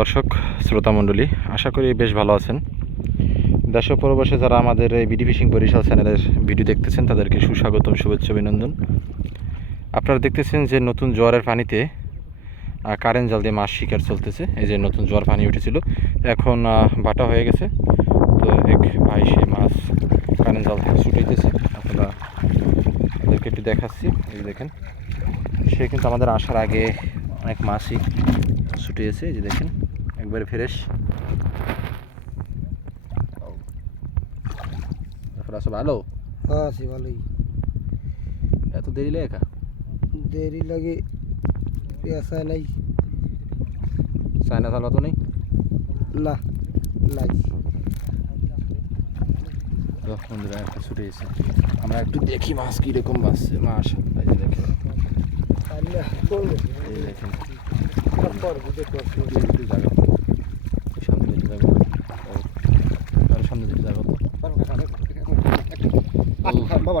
দর্শক, শ্রোতা মণ্ডলী, আশা করি বেশ ভালো আছেন। দেশ ও পরবাসে যারা আমাদের এই বিডি ফিশিং বরিশাল চ্যানেলের ভিডিও দেখতেছেন, তাদেরকে সুস্বাগতম, শুভেচ্ছা, অভিনন্দন। আপনারা দেখতেছেন যে নতুন জোয়ারের পানিতে কারেন্ট জাল দিয়ে মাছ শিকার চলতেছে। এই যে নতুন জোয়ার পানি উঠেছিল, এখন বাটা হয়ে গেছে। তো এক ভাই সেই মাছ কারেন্ট জাল থেকে ছুটাইতেছে। আপনারা তাদেরকে একটু দেখাচ্ছি, এই দেখেন। সে কিন্তু আমাদের আসার আগে অনেক মাছই ছুটিয়েছে, এই যে দেখেন। একবারে ফ্রেশ তারপর আসো ভালো? হ্যাঁ আছি ভালোই। এত দেরি লেখা দেরি লাগে পেঁচা নাই। চায়না চালা তো নেই? না নাই। বন্ধুরা একটা ছুটে এসে আমরা একটু দেখি মাছ কীরকম বাঁচছে মাছ যে দেখেন আল্লাহ করব এই যে দেখেন করব দেখো এই একটু জায়গা সামনে দিকে যাব ও, আরও সামনে দিকে যাব বাবা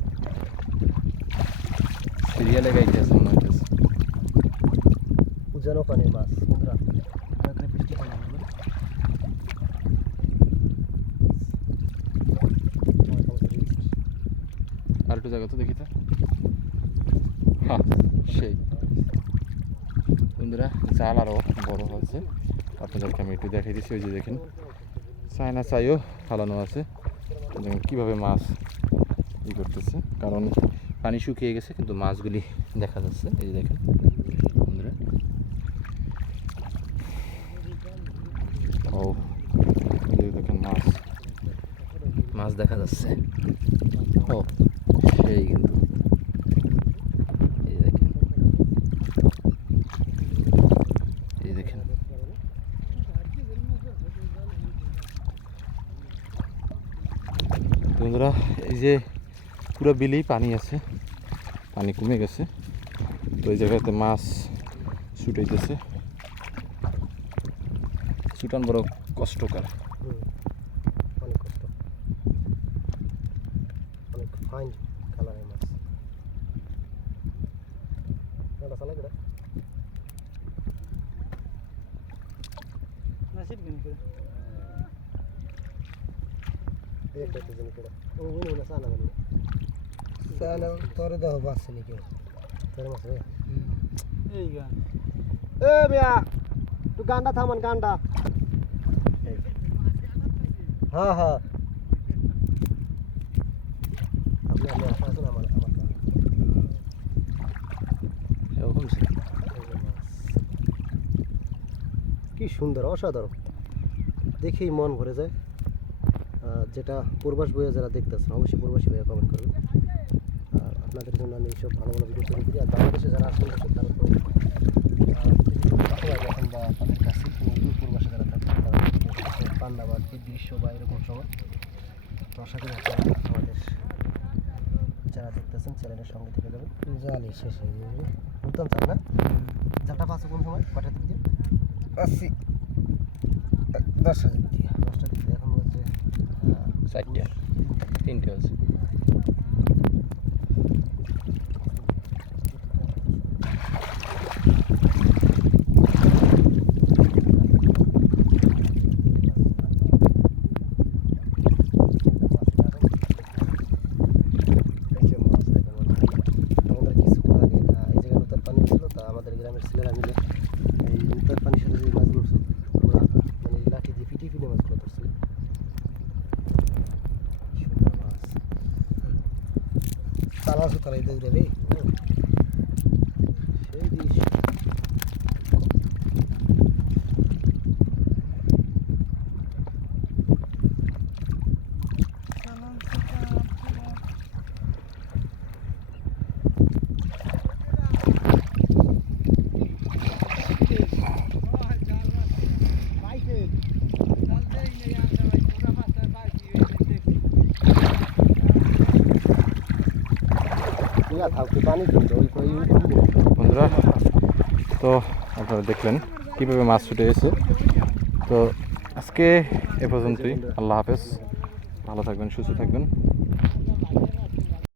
সিরিয়ালে গাইতেছে মনে হইতেছে। উজানো পানি মাছ বন্ধুরা বৃষ্টি পানি আর একটু জায়গা তো দেখি তো। হ্যাঁ সেই। বন্ধুরা জাল আরও বড় হয়েছে। আপনাদেরকে আমি একটু দেখাই দিচ্ছি ওই যে দেখেন। চায়না চাইও ফালানো আছে। কীভাবে মাছ ই করতেছে। কারণ পানি শুকিয়ে গেছে, কিন্তু মাছগুলি দেখা যাচ্ছে। এই যে দেখেন, বন্ধুরা। ও দেখেন মাছ। মাছ দেখা যাচ্ছে। ও, সেই কিন্তু। এই দেখেন। এই দেখেন। বন্ধুরা, এই যে পুরো বিলেই পানি আছে পানি কমে গেছে তো এই জায়গাতে মাছ ছুটাইতেছে ছুটান বড় কষ্টকর অনেক কষ্ট অনেক ফাইন কালারের মাছ এটা চালা কেডা একটা একটা জন কেডা ও না সানা তোরে দাও বাস নি কেউ তোরে মাছ এই গান। এ মিয়া তুই গান্ডা থামান গান্ডা হ্যাঁ হ্যাঁ। কি সুন্দর অসাধারণ। দেখেই মন ভরে যায়। যেটা পূর্বাস বইয়ে যারা দেখতেছেন অবশ্যই পূর্বাসী বইয়ে কমেন্ট করবেন। আপনাদের জন্য আমি এইসব ভালো ভালো ভিডিও তৈরি করি। আর বাংলাদেশে যারা আছেন দেশের তারা তো এখন বা তাদের কাছে কোনো প্রবাসে যারা থাকেন তারা পান্না বা দৃশ্য বা এরকম সময়। তো আশা করি আপনারা আমাদের যারা দেখতেছেন চ্যানেলের সঙ্গে থেকে যাবেন। জানি শেষ হয়ে যাবে। নতুন চাল না? জালটা পাচ্ছে কোন সময়? কটার দিক দিয়ে? আশি দশ হাজার দিয়ে দশটা দিক দিয়ে। এখন হচ্ছে চারটে। তিনটে। আছে தலா சுத்தலை இது বন্ধুরা, তো আপনারা দেখলেন কীভাবে মাছ ছুটে গেছে। তো আজকে এ পর্যন্তই। আল্লাহ হাফেজ। ভালো থাকবেন, সুস্থ থাকবেন।